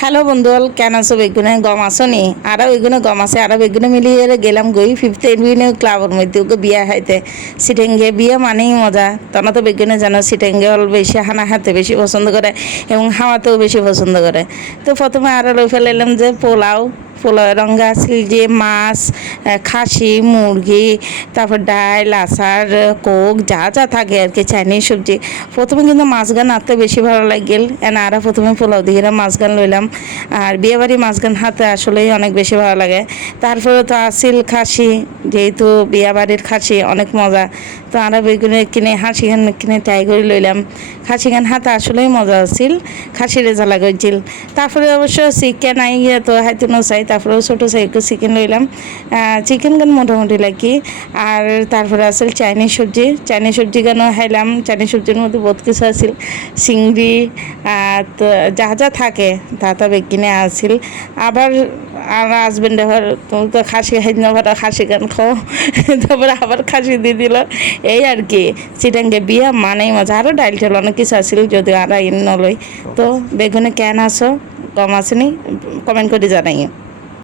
Hello বন্ধুল কেন আছো বেগুনে গম আসো নি আরও বেগুনে গম আছে আরও বেগুনে মিলিয়ে গেলাম গই ফিফথ এভিনিউ ক্লাবের মধ্যে ওকে বিয়া খাইতে সিটেঙ্গে বিয়ে মানেই মজা তখন তো বেগুনে জানো সিটেঙ্গে অল বেশি হানা হাতে বেশি পছন্দ করে এবং হাওয়াতেও বেশি পছন্দ করে। তো প্রথমে আরও লই ফেলাইলাম যে পোলাও পোলাও রঙা আছিল যে মাছ খাসি মুরগি তারপর ডাল আচার কোক যা যা থাকে আর কি চাইনিজ সবজি। প্রথমে কিন্তু মাছ গান আনতে বেশি ভালো লাগিল এনে আরা প্রথমে পোলাও দিয়ে মাছ গান লইলাম আর বিয়েবাড়ি মাছ গান হাতে আসলেই অনেক বেশি ভালো লাগে। তারপরে তো আসিল খাসি, যেহেতু বিয়েবাড়ির খাসি অনেক মজা, তো আরা বেগুনে কিনে হাসি গান কিনে ট্রাই করে লইলাম। খাসি গান হাতে আসলেই মজা আছিল, খাসি রেজা লাগাইছিল। তারপরে অবশ্য চিকেন আই গিয়ে তো হাইতুনো চাই, তারপরে ছোটো চাই একটু চিকেন লইলাম। চিকেন গান মোটামুটি লাগি। আর তারপরে আসল চাইনিজ সবজি গানও খাইলাম। চাইনিজ সবজির মধ্যে বহুত কিছু আছিল, চিংড়ি তো যা যা থাকে তা তা বেগিনে আছিল। আবার আর হাজবেন্ডে তুমি তো খাসি খাই না ভাড়া খাসি গান খাও তারপরে আবার খাসি দিয়ে দিল। এই আর কি চিটাঙ্গে বিয়া মানেই মজা। আরও ডাইল ঠাল অনেক কিছু আছিল, যদি আর নলই। তো বেগুনে কেন আসো গম আসেনি কমেন্ট করে জানাই।